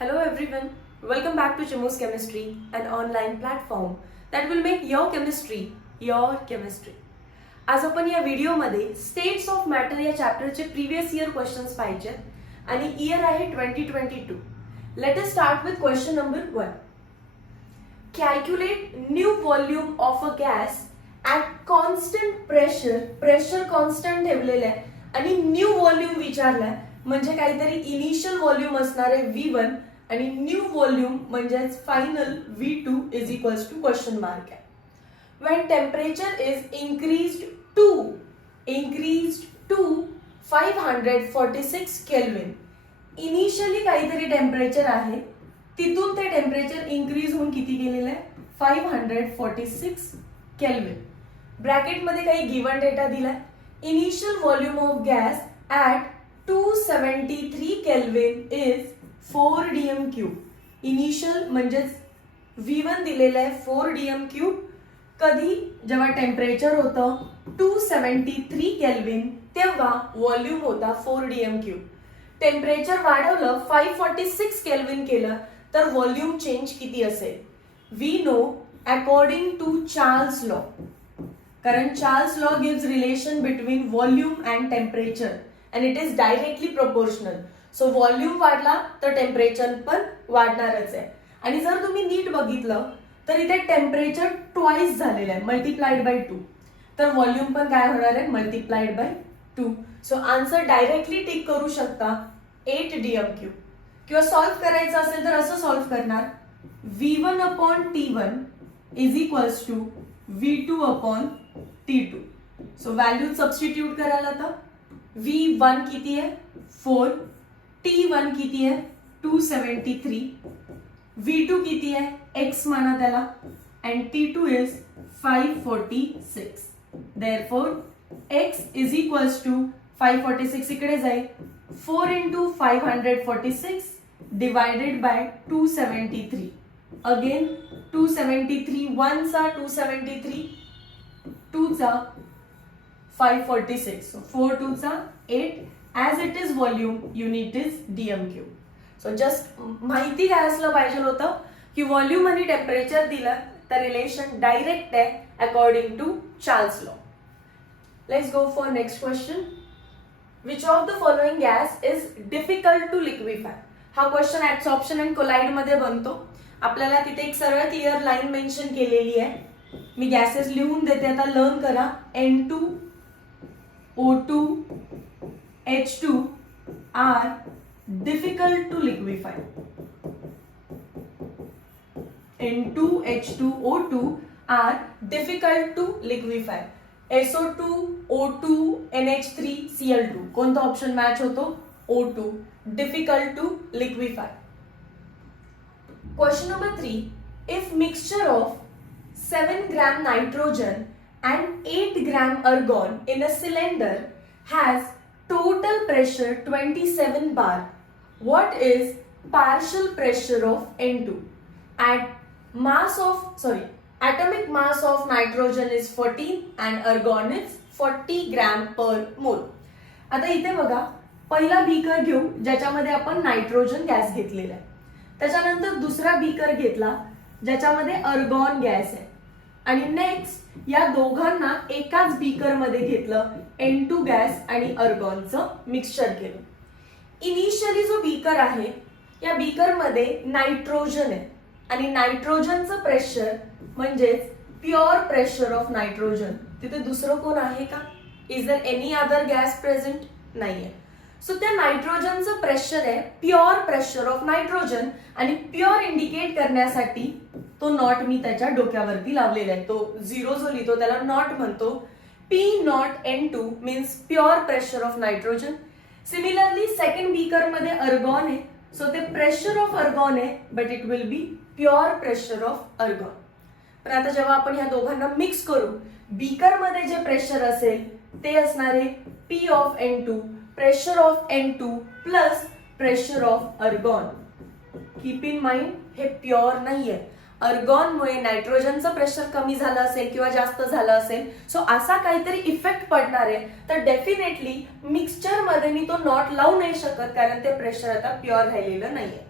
Hello everyone, welcome back to Chimu's Chemistry, an online platform that will make your chemistry your chemistry. आज आपण या व्हिडिओमध्ये states of matter या चॅप्टरचे previous year questions पाहिजे आणि year आहे 2022. Let us start with question number 1. Calculate new volume of a gas at constant pressure constant ठेवलेलं आहे आणि न्यू व्हॉल्यूम विचारलाय म्हणजे काहीतरी इनिशियल व्हॉल्यूम असणार आहे V1 आणि न्यू व्हॉल्यूम म्हणजेच final V2 is equals to question mark आहे. When temperature is increased to 546 Kelvin. Initially काहीतरी टेम्परेचर आहे तिथून ते टेम्परेचर इन्क्रीज होऊन किती गेलेलं आहे 546 केल्विन. ब्रॅकेट मध्ये काही गिवन डेटा दिलाय. Initial volume of gas at 273 kelvin is 4 dm³. Initial म्हणजेच V1 दिलेलं आहे 4 dm³. कधी जेव्हा टेम्परेचर होतं 273 केल्विन तेव्हा व्हॉल्यूम होता 4 dm³. टेम्परेचर वाढवलं 546 केल्विन केलं तर व्हॉल्यूम चेंज किती असेल. We know according to Charles law, कारण Charles law gives relation between volume and temperature and it is directly proportional. So volume वाढला तर टेम्परेचर पण वाढणारच आहे. आणि जर तुम्ही नीट बघितलं तर इथे टेम्परेचर ट्वाइस झालेलं आहे मल्टिप्लाइड बाय 2, तर व्हॉल्यूम पण काय होणार आहे multiplied by 2. So answer directly tick करू शकता 8 dm³. किंवा सॉल्व्ह करायचं असेल तर असं सॉल्व्ह करणार V1 upon T1 is equals to V2 upon T2. So value substitute करायला तर V1 किती आहे 4, T1 किती आहे 273, V2 किती आहे x माना त्याला and T2 is 546. Therefore x is equals to 546 इकडे जाईल 4 into 546 divided by 273. Again 273 1 चा 273 2 चा 546. So 4 2 चा 8. As it is volume, unit is dm³. So just माहिती काय असलं पाहिजे होतं की व्हॉल्यूम आणि टेम्परेचर दिलं तर रिलेशन डायरेक्ट आहे according to Charles law. Let's go for next question. Which of the following gas is difficult to liquefy. हा क्वेश्चन ऍब्सॉर्प्शन अँड कोलाइड मध्ये बनतो. आपल्याला तिथे एक सरळ क्लिअर लाईन मेन्शन केलेली आहे. मी गॅसेस लिहून देते, आता लर्न करा. N2 O2 H2 are difficult to liquefy. N2 H2 O2 are difficult to liquefy. SO2 O2 NH3 Cl2 कोणता ऑप्शन मॅच होतो O2. difficult to liquefy. Question number 3. If mixture of 7 gram nitrogen and 8 gram argon in a cylinder has total pressure 27 bar, what is partial pressure of N2? Atomic mass of nitrogen is 14 and argon is 40 gram per mole. आता इथे बघा, पहिला beaker घेऊ ज्याच्यामध्ये आपण nitrogen gas घेतलेला आहे. त्याच्यानंतर दुसरा बीकर घेतला ज्याच्यामध्ये अर्गॉन गॅस आहे आणि नेक्स्ट या दोघांना एकाच बीकर मध्ये घेतलं N2 गॅस आणि अर्गॉनचं मिक्सचर केलं. इनिशियली जो बीकर आहे या बीकर मध्ये नायट्रोजन आहे आणि नायट्रोजनचं प्रेशर म्हणजेच प्युअर प्रेशर ऑफ नायट्रोजन. तिथे दुसरं कोण आहे का? Is there any other gas present? नाहीये. सो त्या नायट्रोजनचं प्रेशर आहे प्युअर प्रेशर ऑफ नायट्रोजन आणि प्युअर इंडिकेट करण्यासाठी तो नॉट मी त्याच्या डोक्यावरती लावलेला आहे. तो झिरो जो लिहितो त्याला नॉट म्हणतो. P0 N2 means pure pressure of nitrogen. Similarly second beaker मध्ये अर्गॉन आहे, सो ते प्रेशर ऑफ अर्गॉन आहे but it will B pure pressure of अर्गॉन. पण आता जेव्हा आपण ह्या दोघांना मिक्स करू बीकर मध्ये जे प्रेशर असेल ते असणार आहे P of N2 pressure of N2 plus pressure of अर्गॉन. Keep in mind हे प्युअर नाहीये. अर्गॉनमुळे नायट्रोजनचं प्रेशर कमी झालं असेल किंवा जास्त झालं असेल, सो असा काहीतरी इफेक्ट पडणार आहे. तर डेफिनेटली मिक्सचर मध्ये मी तो नॉट लावू नाही शकत कारण ते प्रेशर आता प्युअर राहिलेलं नाहीये.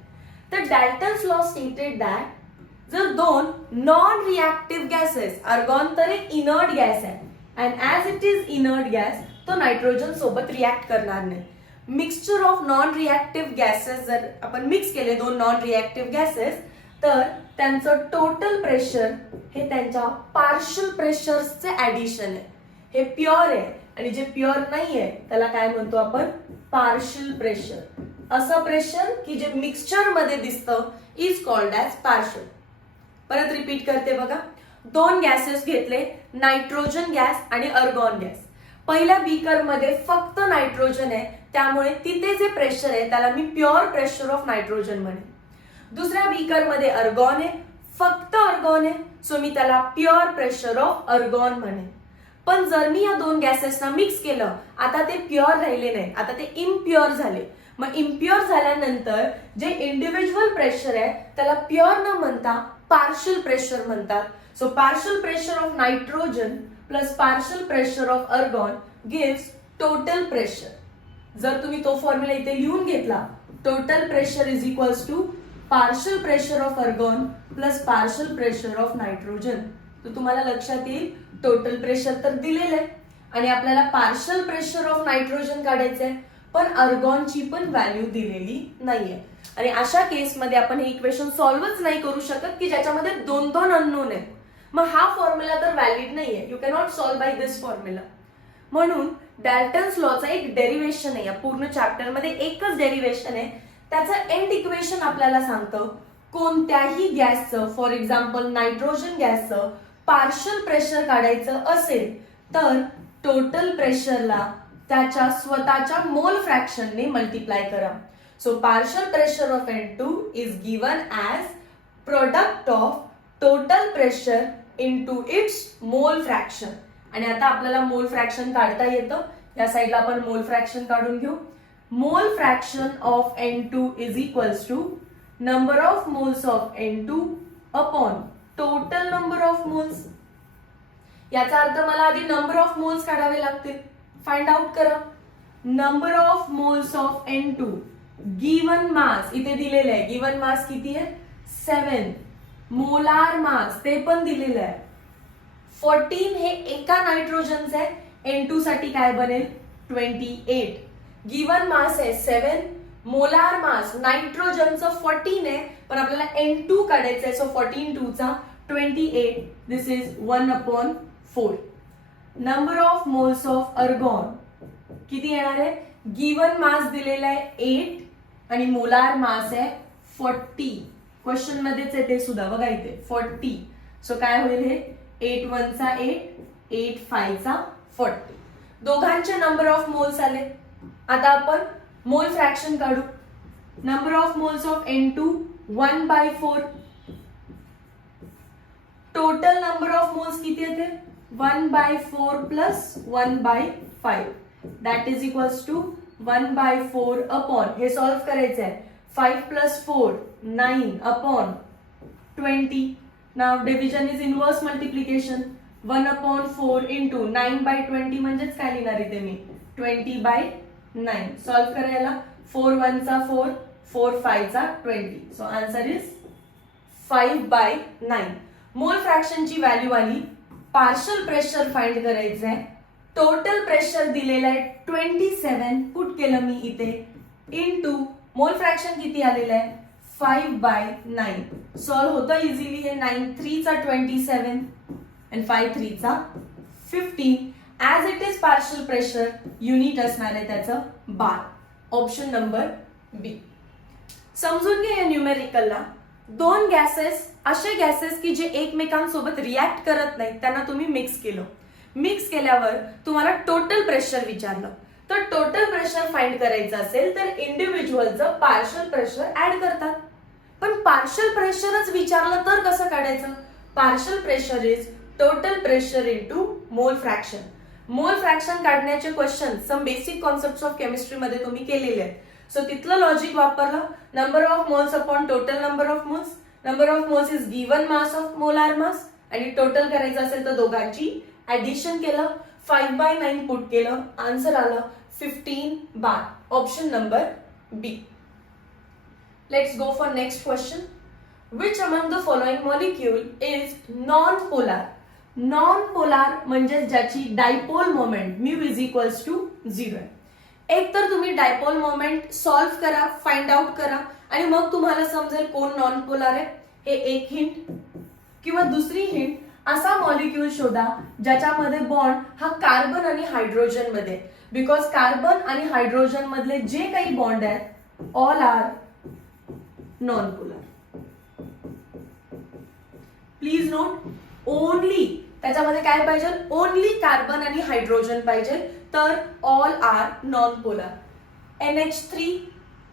तर डॅल्टन्स लॉ स्टेटेड दॅट जर दोन नॉन रिॲक्टिव्ह गॅसेस, आर्गॉन तर एक इनर्ट गॅस आहे and as it is inert gas तो नायट्रोजन सोबत रिॲक्ट करणार नाही. Mixture of non reactive gases जर आपण मिक्स केले दोन नॉन रिॲक्टिव्ह गॅसेस तर त्यांचं टोटल प्रेशर हे त्यांच्या पार्शियल प्रेशर्सचे ऍडिशन आहे. हे प्युअर आहे आणि जे प्युअर नाहीये त्याला काय म्हणतो आपण, पार्शियल प्रेशर. असं प्रेशर की जे मिक्सचर मध्ये दिसतं इज कॉल्ड ॲज पार्शियल. परत रिपीट करते बघा. दोन गॅसेस घेतले, नायट्रोजन गॅस आणि अर्गॉन गॅस. पहिल्या बीकर मध्ये फक्त नायट्रोजन आहे त्यामुळे तिथे जे प्रेशर आहे त्याला मी प्युअर प्रेशर ऑफ नायट्रोजन म्हणेन. दुसऱ्या बीकर मध्ये अर्गॉन आहे, फक्त अर्गॉन आहे, सो मी त्याला प्युअर प्रेशर ऑफ अर्गॉन म्हणेन. पण जर मी या दोन गॅसेसना मिक्स केलं, आता ते प्युअर राहिले नाही, आता ते इम्प्युअर झाले. मग इम्प्युअर झाल्यानंतर जे इंडिव्हिज्युअल प्रेशर आहे त्याला प्युअर न म्हणता पार्शियल प्रेशर म्हणतात. So partial pressure of nitrogen plus partial pressure of argon gives total pressure. जर तुम्ही तो फॉर्म्युला इथे लिहून घेतला, total pressure is equals to partial pressure of argon plus partial pressure of nitrogen, तर तुम्हाला लक्षात येईल टोटल प्रेशर तर दिलेलं आहे आणि आपल्याला पार्शियल प्रेशर ऑफ नायट्रोजन काढायचं आहे, पण अर्गॉनची पण व्हॅल्यू दिलेली नाहीये. आणि अशा केसमध्ये आपण हे इक्वेशन सॉल्व्हच नाही करू शकत की ज्याच्यामध्ये दोन दोन अननोन आहेत. मग हा फॉर्म्युला तर व्हॅलिड नाहीये, you cannot solve by this formula. म्हणून डॅल्टन्स लॉचा एक डेरिव्हेशन आहे, या पूर्ण चॅप्टर मध्ये एकच डेरिव्हेशन आहे. त्याचं एंड इक्वेशन आपल्याला सांगतं कोणत्याही गॅसचं, फॉर एक्झाम्पल नायट्रोजन गॅसचं पार्शियल प्रेशर काढायचं असेल तर टोटल प्रेशरला त्याच्या स्वतःच्या मोल फ्रॅक्शनने मल्टिप्लाय करा. So partial pressure of N2 is given as product of total pressure into its मोल फ्रॅक्शन. आणि आता आपल्याला मोल फ्रॅक्शन काढता येतं, या साईडला आपण मोल फ्रॅक्शन काढून घेऊ. Mole fraction of N2 is equals to number of moles of N2 upon total number of moles. याचा अर्थ मला आधी नंबर ऑफ मोल्स काढावे लागतील. फाइंड आउट करा. Number of moles of N2 given mass इथे दिलेलं आहे. गिवन मास किती आहे? 7. मोलार मास ते पण दिलेलं आहे 14. हे एका नायट्रोजनचं आहे. N2 साठी काय बनेल? 28. गिवन मास आहे 7, मोलार मास नायट्रोजनचं 14 आहे, पण आपल्याला N2 काढायचं आहे. सो 14 2 चा 28. This is 1/4. Number of moles of argon किती येणार आहे? गिवन मास दिलेला आहे 8 आणि मोलार मास आहे 40. क्वेश्चन मध्येच आहे ते सुद्धा बघा इथे 40. सो काय होईल हे? 8 1 चा 8, 8 5 चा 40. दोघांचे नंबर ऑफ मोल्स आले. आता आपण मोल फ्रॅक्शन काढू. Number of moles of N2 1/4. Total number of moles किती येते? 1/4 plus 1/5. That is equals to 1/4 upon, हे सॉल्व्ह करायचं आहे, 5 plus 4 9 upon 20. Now division is inverse multiplication. 1/4 into 9/20 म्हणजेच काय लिहिणार इथे मी? 20/9. सॉल्व्ह करायला 4 1 चा 4, 4 5 चा 20. So answer is 5/9. मोल फ्रॅक्शनची व्हॅल्यू आली. पार्शियल प्रेशर फाइंड करायचं आहे. टोटल प्रेशर दिलेलं आहे 27, पुट केलं मी इथे, इनटू मोल फ्रॅक्शन किती आलेलं आहे? 5/9. सॉल्व्ह होतं इझिली हे. 9 3 चा 27 आणि 5 3 चा 15. As it is partial pressure, unit असणार आहे त्याचं बार. ऑप्शन नंबर बी. समजून घ्या या न्यूमेरिकलला. दोन गॅसेस, असे गॅसेस की जे एकमेकांसोबत रिॲक्ट करत नाहीत, त्यांना तुम्ही मिक्स केलं. मिक्स केल्यावर तुम्हाला टोटल प्रेशर विचारलं, तर टोटल प्रेशर फाइंड करायचं असेल तर इंडिव्हिज्युअलचं पार्शियल प्रेशर ऍड करतात. पण पार्शियल प्रेशरच विचारलं तर कसं काढायचं? Partial pressure is total pressure into mole fraction. Mole fraction काढण्याचे question some basic concepts of chemistry मध्ये तुम्ही केलेले आहेत. सो तिथलं लॉजिक वापरलं. Number of moles upon total number of moles. Number of moles is given mass of molar mass आणि total करायचं असेल तर दोघांची ऍडिशन केलं. 5/9 पुट केलं. आन्सर आलं 15 bar. Option number B. Let's go for next question. Which among the following molecule is non-polar? Non-polar म्हणजे ज्याची dipole moment mu is equals to 0 आहे. एक तर तुम्ही डायपोल मोमेंट सॉल्व्ह करा, फाइंड आउट करा आणि मग तुम्हाला समजेल कोण नॉन पोलार आहे. हे एक हिंट. किंवा दुसरी हिंट, असा मॉलिक्यूल शोधा ज्याच्यामध्ये बॉन्ड हा कार्बन आणि हायड्रोजन मध्ये. बिकॉज कार्बन आणि हायड्रोजन मधले जे काही बॉन्ड आहेत all are non polar. Please note, only त्याच्यामध्ये काय पाहिजे, ओनली कार्बन आणि हायड्रोजन पाहिजे, तर all are non polar. NH3,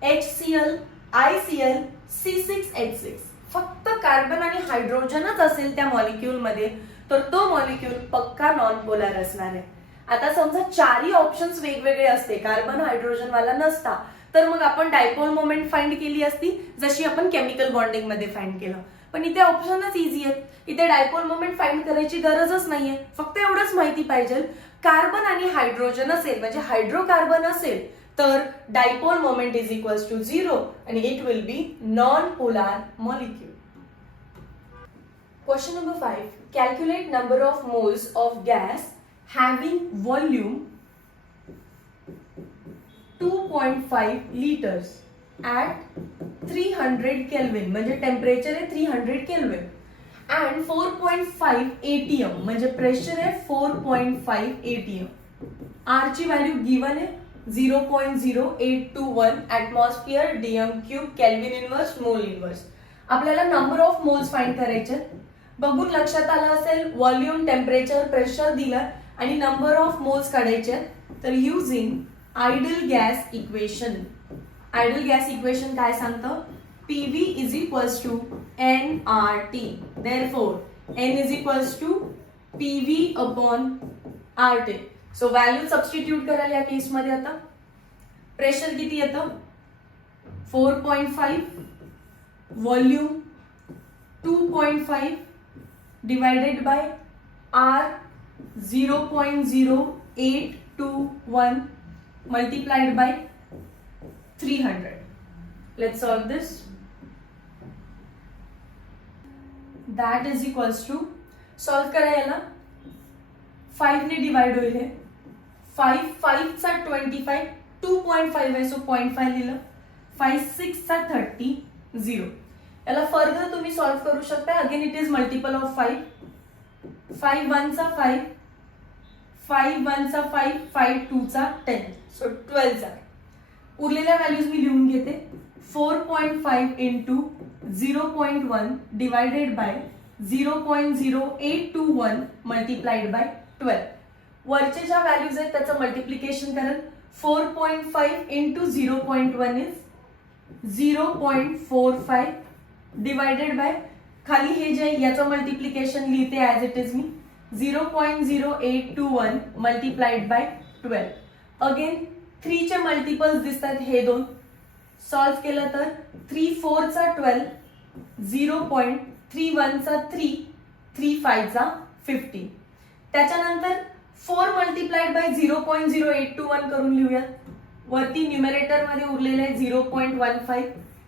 HCl, ICl, C6H6 फक्त कार्बन आणि हायड्रोजनच असेल त्या मॉलिक्यूल मध्ये तर तो मॉलिक्यूल पक्का नॉन पोलर असणार आहे. आता समजा चारही ऑप्शन्स वेगवेगळे असते, कार्बन हायड्रोजन वाला नसता, तर मग आपण डायपोल मोमेंट फाइंड केली असती जशी आपण केमिकल बॉन्डिंग मध्ये फाइंड केलं. पण इथे ऑप्शनच इझी आहेत, इथे डायपोल मोमेंट फाइंड करायची गरजच नाहीये. फक्त एवढंच माहिती पाहिजे कार्बन आणि हायड्रोजन असेल म्हणजे हायड्रोकार्बन असेल तर dipole moment is equals to 0 आणि it will be non polar molecule. Question number 5. Calculate number of moles of gas having volume 2.5 liters at 300 Kelvin म्हणजे टेम्परेचर आहे 300 Kelvin and 4.5 ATM म्हणजे pressure आहे 4.5 ATM. R ची value given आहे 0.0821 atmosphere dm cube Kelvin inverse mole inverse. आपल्याला number of moles find करायचे. बघून लक्षात आलं असेल व्हॉल्यूम, टेम्परेचर, प्रेशर दिलं आणि नंबर ऑफ मोल्स काढायचे. तर using ideal gas equation, ideal gas equation काय सांगतं, PV is equals to nRT. Therefore N is equals to PV upon RT. So value substitute कराल या केस मध्ये. आता प्रेशर किती येतं 4.5, volume 2.5 divided by R 0.0821 multiplied by 300. Let's solve this. That is equals to, solve करा याला 5 ने divide होईल. 5 चा 25, 2.5 आहे सो 0.5 लिहिलं. 5 6 चा 30, 0. याला फर्दर तुम्ही सॉल्व करू शकता. Again it is multiple of 5. 5 1 चा 5, 5 1 चा 5, 5 2 चा 10, सो 12 चा. उरलेल्या व्हॅल्यूज मी लिहून घेते. 4.5 into 0.1 divided by 0.0821 multiplied by 12. वरचे ज्या व्हॅल्यूज आहेत त्याचं मल्टिप्लिकेशन कराल. 4.5 इंटू 0.1 इज 0.45 डिवाइडेड बाय खाली हे जे याचं मल्टिप्लिकेशन लिहिते as it is me 0.0821 multiplied by 12. Again 3 चे मल्टिपल्स दिसतात हे दोन. सॉल्व केलं तर 3 4 चा 12, 0.31 चा 3, 3 5 चा 15. त्याच्यानंतर 4 मल्टिप्लाइड बाय 0.0821 करून लिहूयात. वरती न्यूमरेटर मध्ये उरलेले 0.15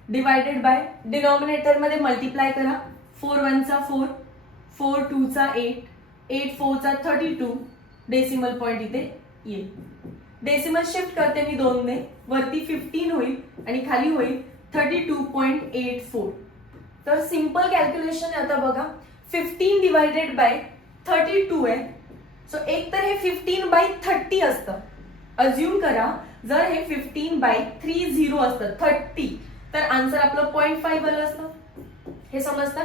डिवाइडेड बाय डिनॉमिनेटर मध्ये मल्टिप्लाय करा. 4 1 चा 4, 4 2 चा 8, 8 4 चा 32. डेसिमल पॉइंट इथे येईल. डेसिमल शिफ्ट करते मी 2 ने. वरती 15 होईल आणि खाली होईल 32.84. तर सिंपल कॅल्क्युलेशन आता बघा. 15 डिवाइडेड बाय 32 आहे. सो एक तर हे 15 बाय 30 असतं. अज्युम करा जर हे 15 बाय 30 असतं 30 तर आन्सर आपलं 0.5 आलं असतं. हे समजतं.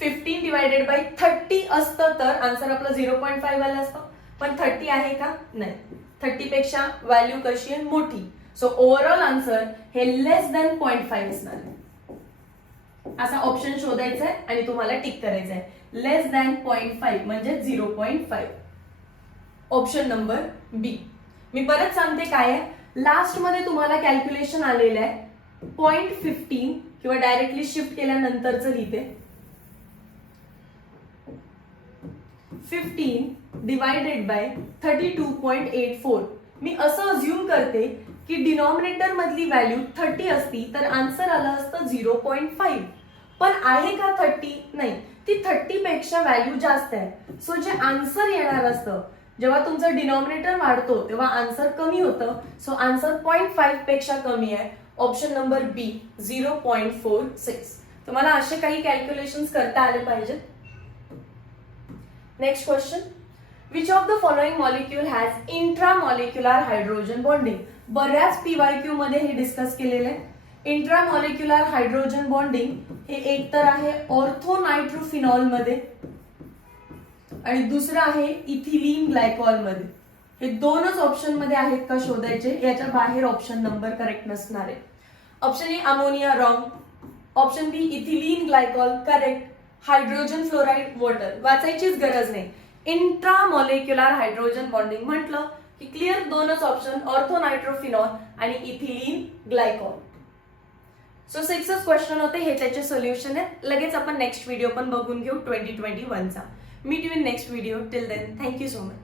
15 डिवाइडेड बाय 30 असतं तर आन्सर आपलं 0.5 आलं असतं. पण 30 आहे का, नाही. 30 पेक्षा व्हॅल्यू कशी आहे, मोठी. सो ओव्हरऑल आन्सर हे लेस दॅन 0.5 असणार आहे. असा ऑप्शन शोधायचा आहे आणि तुम्हाला टिक करायचा आहे. लेस दॅन 0.5 म्हणजे 0.5. ऑप्शन नंबर बी. मी परत सांगते काय आहे. लास्ट मध्ये तुम्हाला कॅल्क्युलेशन आलेलं आहे 0.15 किंवा डायरेक्टली शिफ्ट केल्यानंतरच लिहिते. 15 डिवाइडेड बाय 32.84. मी असं अज्युम करते की डिनॉमिनेटर मधली व्हॅल्यू 30 असती तर आन्सर आलं असतं 0.5. पण आहे का 30? नाही, ती 30 पेक्षा व्हॅल्यू जास्त आहे. सो जे आन्सर येणार असतं, जेव्हा तुमचं डिनॉमिनेटर वाढतो तेव्हा आन्सर कमी होतं. सो आन्सर 0.5 पेक्षा कमी आहे. Option number B 0.46. तुम्हाला असे काही कॅल्क्युलेशन करता आले पाहिजेत. Next question, which of the following molecule has intramolecular hydrogen bonding. बऱ्याच पीवायक्यू मध्ये हे डिस्कस केलेलं आहे. इंट्रामॉलिक्युलर हायड्रोजन बॉन्डिंग हे एक तर आहे ऑर्थोनायट्रोफिनॉल मध्ये आणि दुसरं आहे इथिलीन ग्लायकॉल मध्ये. हे दोनच ऑप्शन मध्ये आहेत का शोधायचे. याच्या बाहेर ऑप्शन नंबर करेक्ट नसणार आहे. Option A ammonia wrong, option B ethylene glycol correct, hydrogen fluoride water. वाचायचीच गरज नाही. इंट्रामॉलिक्युलर हायड्रोजन बॉन्डिंग म्हटलं की क्लिअर दोनच ऑप्शन, ऑर्थोनायट्रोफिनॉल आणि इथिलीन ग्लायकॉल. सो 6च क्वेश्चन होते, हे त्याचे सोल्युशन आहे. लगेच आपण नेक्स्ट व्हिडिओ पण बघून घेऊ 2021चा. Meet you in next video. Till then thank you so much.